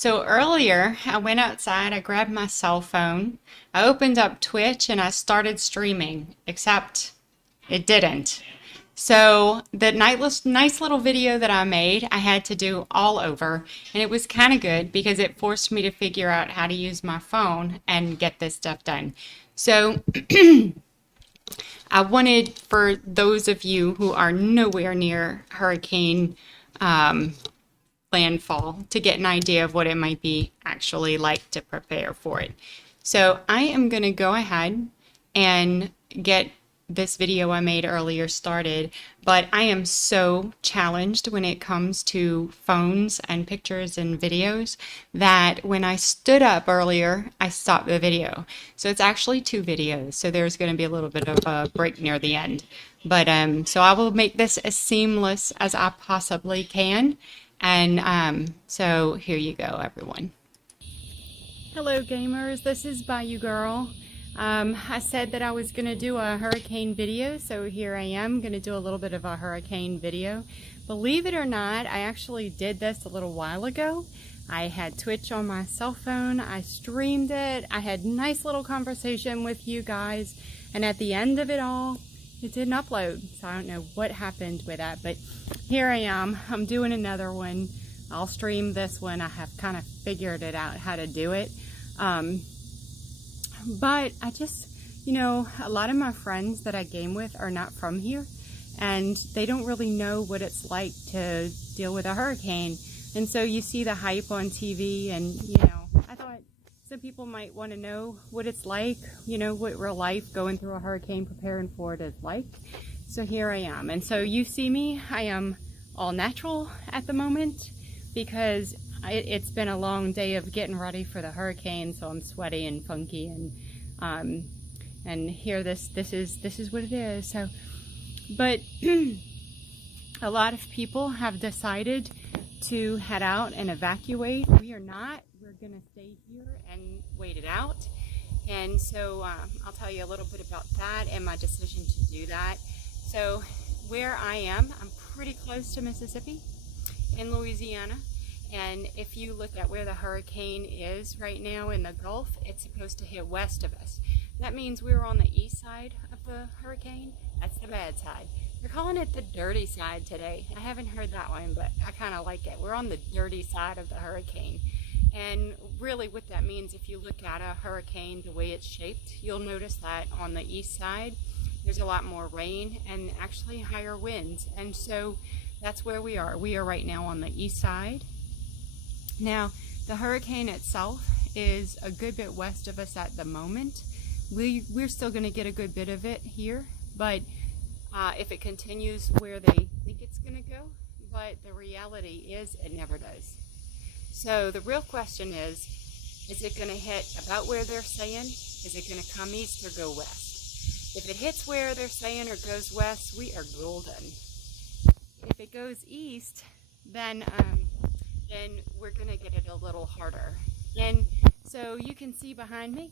So earlier, I went outside, I grabbed my cell phone, I opened up Twitch, and I started streaming, except it didn't. So the nice little video that I made, I had to do all over, and it was kind of good because it forced me to figure out how to use my phone and get this stuff done. So I wanted for those of you who are nowhere near hurricane landfall to get an idea of what it might be actually like to prepare for it. So I am going to go ahead and get this video I made earlier started, but I am so challenged when it comes to phones and pictures and videos that when I stood up earlier, I stopped the video. So it's actually two videos, so there's going to be a little bit of a break near the end. But so I will make this as seamless as I possibly can. And so here you go, everyone. Hello, gamers. This is Bayou Girl. I said that I was going to do a hurricane video, so here I am going to do a little bit of a hurricane video. Believe it or not, I actually did this a little while ago. I had Twitch on my cell phone. I streamed it. I had a nice little conversation with you guys. And at the end of it all, it didn't upload, so I don't know what happened with that, but here I am. I'm doing another one. I'll stream this one. I have kind of figured it out how to do it. But I just, a lot of my friends that I game with are not from here, and they don't really know what it's like to deal with a hurricane. And so you see the hype on TV, and, I thought some people might want to know what it's like, what real life going through a hurricane preparing for it is like. So here I am. And so you see me, I am all natural at the moment because it's been a long day of getting ready for the hurricane, so I'm sweaty and funky, and here this is what it is. So, but a lot of people have decided to head out and evacuate. We are not. We're going to stay here and wait it out. And so I'll tell you a little bit about that and my decision to do that. So where I am, I'm pretty close to Mississippi in Louisiana. And if you look at where the hurricane is right now in the Gulf, it's supposed to hit west of us. That means we're on the east side of the hurricane. That's the bad side. They're calling it the dirty side today. I haven't heard that one, but I kind of like it. We're on the dirty side of the hurricane. And really what that means, if you look at a hurricane, the way it's shaped, you'll notice that on the east side, there's a lot more rain and actually higher winds. And so that's where we are. We are right now on the east side. Now, the hurricane itself is a good bit west of us at the moment. We're still going to get a good bit of it here, but if it continues where they think it's going to go, but the reality is it never does. So the real question is it going to hit about where they're saying? Is it going to come east or go west? If it hits where they're saying or goes west, we are golden. If it goes east, then we're going to get it a little harder. And so you can see behind me,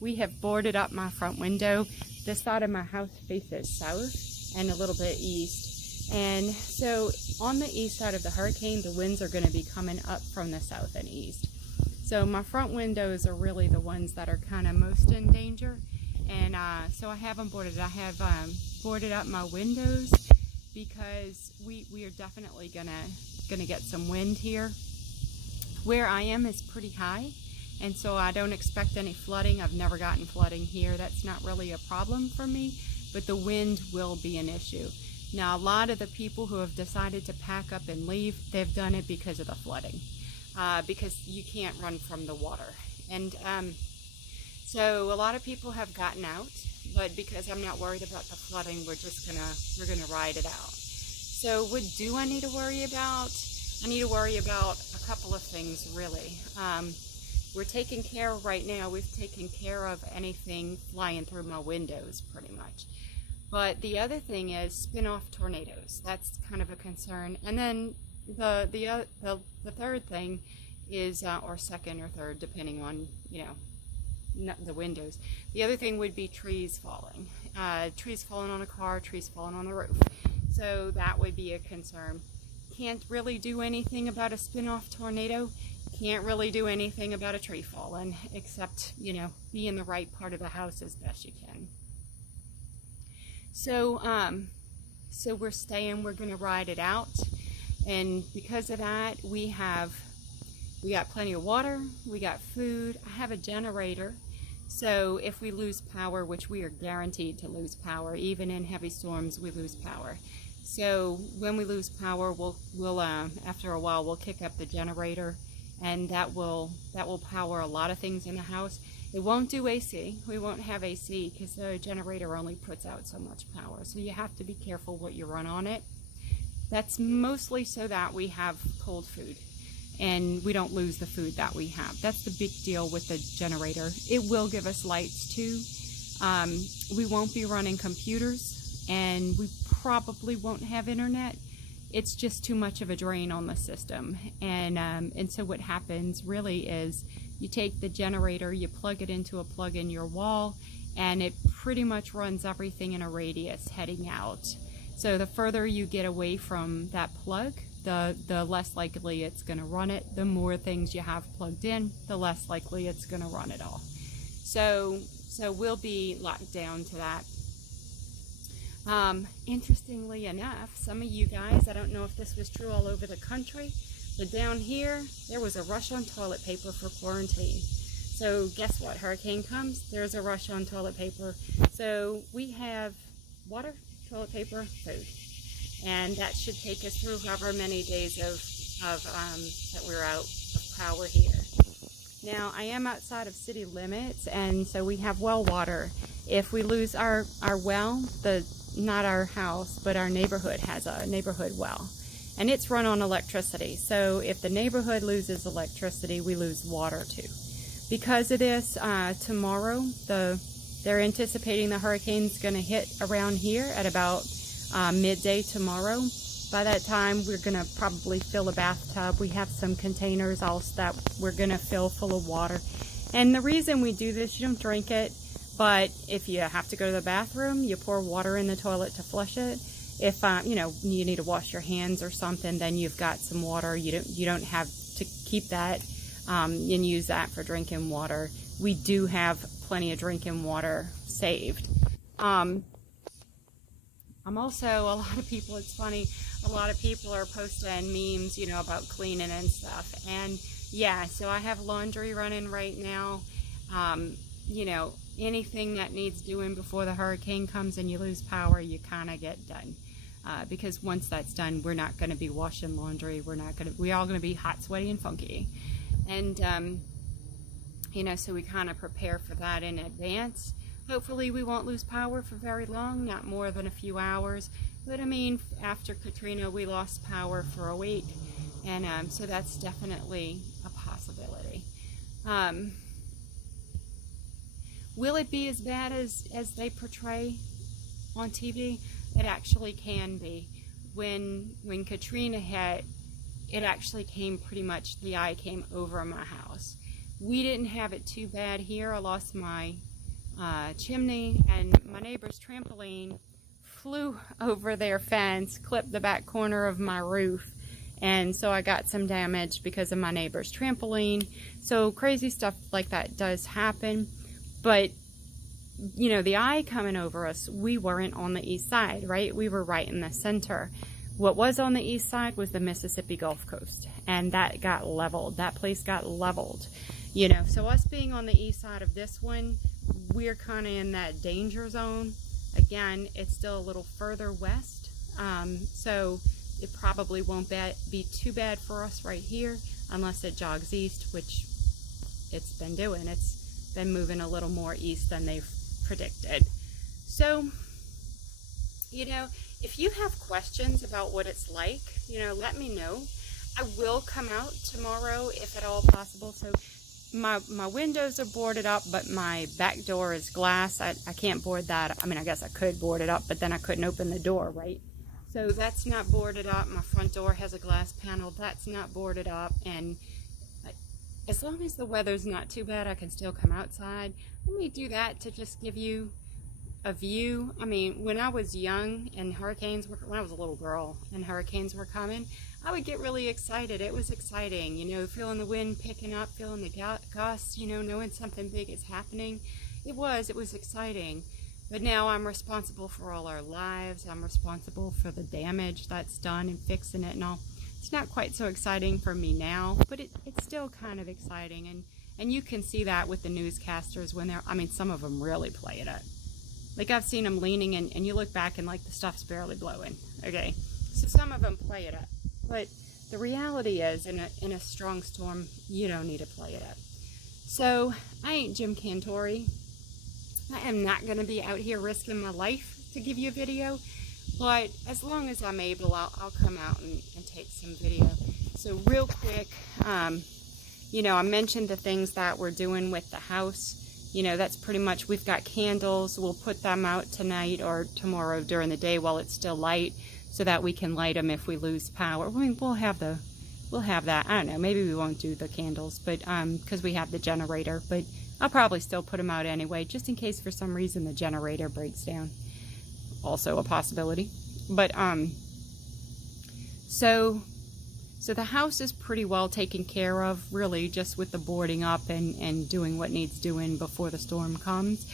we have boarded up my front window. This side of my house faces south and a little bit east. And so on the east side of the hurricane, the winds are going to be coming up from the south and east. So my front windows are really the ones that are kind of most in danger. And so I have them boarded. I have boarded up my windows because we are definitely gonna get some wind here. Where I am is pretty high, and so I don't expect any flooding. I've never gotten flooding here. That's not really a problem for me, but the wind will be an issue. Now, a lot of the people who have decided to pack up and leave, they've done it because of the flooding, because you can't run from the water. And so a lot of people have gotten out, but because I'm not worried about the flooding, we're gonna ride it out. So what do I need to worry about? I need to worry about a couple of things, really. We're taking care of right now, we've taken care of anything flying through my windows pretty much. But the other thing is spin-off tornadoes. That's kind of a concern. And then the third thing is, or second or third, depending on, the windows. The other thing would be trees falling. Trees falling on a car, trees falling on the roof. So that would be a concern. Can't really do anything about a spin-off tornado. can't really do anything about a tree falling except, you know, be in the right part of the house as best you can. So, so we're going to ride it out. And because of that, we got plenty of water, we got food. I have a generator. So if we lose power, which we are guaranteed to lose power, even in heavy storms, we lose power. So when we lose power, we'll after a while, we'll kick up the generator, and that will power a lot of things in the house. It won't do AC. We won't have AC because the generator only puts out so much power. So you have to be careful what you run on it. That's mostly so that we have cold food and we don't lose the food that we have. That's the big deal with the generator. It will give us lights too. We won't be running computers, and we probably won't have internet. It's just too much of a drain on the system. And so what happens really is you take the generator, you plug it into a plug in your wall, and it pretty much runs everything in a radius heading out. So the further you get away from that plug, the less likely it's going to run it. The more things you have plugged in, the less likely it's going to run it all. So we'll be locked down to that. Interestingly enough, some of you guys, I don't know if this was true all over the country, but down here, there was a rush on toilet paper for quarantine. So guess what? Hurricane comes, there's a rush on toilet paper. So we have water, toilet paper, food. And that should take us through however many days that we're out of power here. Now, I am outside of city limits, and so we have well water. If we lose our well, not our house, but our neighborhood has a neighborhood well. And it's run on electricity. So if the neighborhood loses electricity, we lose water too. Because of this, tomorrow, they're anticipating the hurricane's going to hit around here at about midday tomorrow. By that time, we're going to probably fill a bathtub. We have some containers also that we're going to fill full of water. And the reason we do this, you don't drink it, but if you have to go to the bathroom, you pour water in the toilet to flush it. If you need to wash your hands or something, then you've got some water. You don't have to keep that and use that for drinking water. We do have plenty of drinking water saved. I'm also, a lot of people, it's funny, a lot of people are posting memes, about cleaning and stuff. And yeah, so I have laundry running right now. Anything that needs doing before the hurricane comes and you lose power, you kind of get done. Because once that's done, we're not going to be washing laundry. We're all going to be hot, sweaty, and funky. And, so we kind of prepare for that in advance. Hopefully we won't lose power for very long, not more than a few hours. But after Katrina, we lost power for a week. And so that's definitely a possibility. Will it be as bad as they portray on TV? It actually can be. When Katrina hit, it actually came pretty much, the eye came over my house. We didn't have it too bad here. I lost my chimney, and my neighbor's trampoline flew over their fence, clipped the back corner of my roof, and so I got some damage because of my neighbor's trampoline. So crazy stuff like that does happen. But the eye coming over us, we weren't on the east side, right? We were right in the center. What was on the east side was the Mississippi Gulf Coast, and that got leveled. That place got leveled. So us being on the east side of this one, we're kind of in that danger zone. Again, it's still a little further west, so it probably won't be too bad for us right here unless it jogs east, which it's been doing. It's been moving a little more east than they've predicted. So, if you have questions about what it's like, let me know. I will come out tomorrow if at all possible. So my windows are boarded up, but my back door is glass. I can't board that. I guess I could board it up, but then I couldn't open the door, right? So that's not boarded up. My front door has a glass panel. That's not boarded up. And as long as the weather's not too bad, I can still come outside. Let me do that to just give you a view. When I was young and when I was a little girl and hurricanes were coming, I would get really excited. It was exciting, you know, feeling the wind picking up, feeling the gusts, you know, knowing something big is happening. It was exciting. But now I'm responsible for all our lives. I'm responsible for the damage that's done and fixing it and all. It's not quite so exciting for me now, but it's still kind of exciting. And you can see that with the newscasters when they're, I mean, some of them really play it up. Like I've seen them leaning and you look back and like the stuff's barely blowing, okay? So some of them play it up. But the reality is in a strong storm, you don't need to play it up. So I ain't Jim Cantori. I am not going to be out here risking my life to give you a video, but as long as I'm able, I'll come out and take some video. So real quick, you know, I mentioned the things that we're doing with the house. You know, that's pretty much, we've got candles. We'll put them out tonight or tomorrow during the day while it's still light so that we can light them if we lose power. I mean, we'll have that. I don't know, maybe we won't do the candles, but because we have the generator, but I'll probably still put them out anyway, just in case for some reason the generator breaks down. Also a possibility. But, so the house is pretty well taken care of, really, just with the boarding up and doing what needs doing before the storm comes.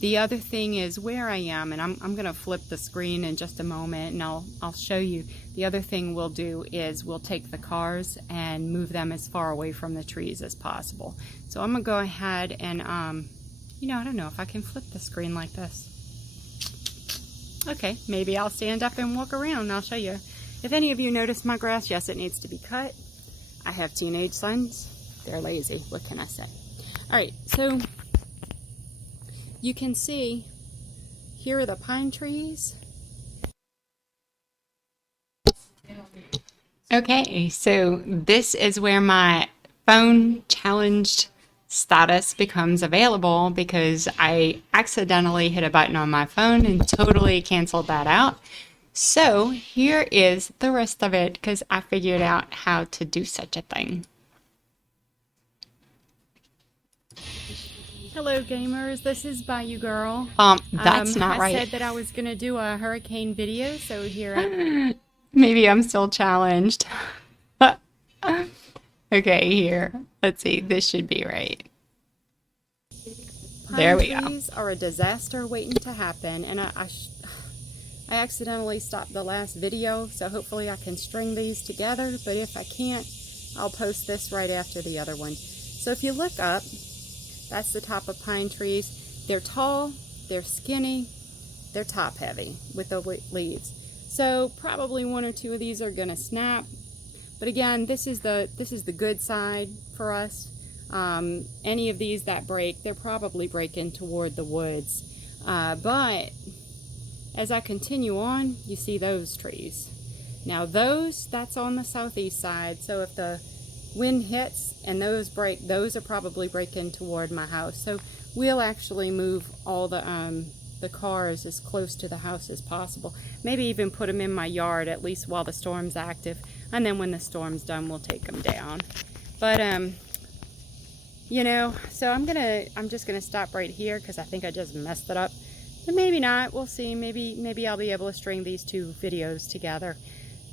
The other thing is where I am, and I'm going to flip the screen in just a moment, and I'll show you. The other thing we'll do is we'll take the cars and move them as far away from the trees as possible. So I'm going to go ahead and, you know, I don't know if I can flip the screen like this. Okay, maybe I'll stand up and walk around and I'll show you. If any of you notice my grass, yes, it needs to be cut. I have teenage sons. They're lazy. What can I say? All right, so you can see here are the pine trees. Okay, so this is where my phone challenged status becomes available because I accidentally hit a button on my phone and totally canceled that out. So here is the rest of it because I figured out how to do such a thing. Hello gamers, this is Bayou Girl. That's not right. I said that I was going to do a hurricane video, so here I am. Maybe I'm still challenged. Okay, here. Let's see, this should be right. There we go. Pine trees are a disaster waiting to happen, and I accidentally stopped the last video, so hopefully I can string these together, but if I can't, I'll post this right after the other one. So if you look up, that's the top of pine trees. They're tall, they're skinny, they're top heavy with the leaves. So probably one or two of these are gonna snap. But again, this is the good side for us. Any of these that break, they're probably breaking toward the woods. But as I continue on, you see those trees. Now that's on the southeast side. So if the wind hits and those break, those are probably breaking toward my house. So we'll actually move all the cars as close to the house as possible. Maybe even put them in my yard at least while the storm's active. And then when the storm's done, we'll take them down. But you know, so I'm just gonna stop right here because I think I just messed it up. But maybe not. We'll see. Maybe I'll be able to string these two videos together.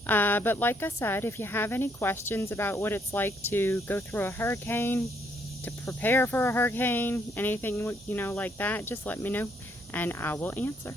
But like I said, if you have any questions about what it's like to go through a hurricane, to prepare for a hurricane, anything, you know, like that, just let me know and I will answer.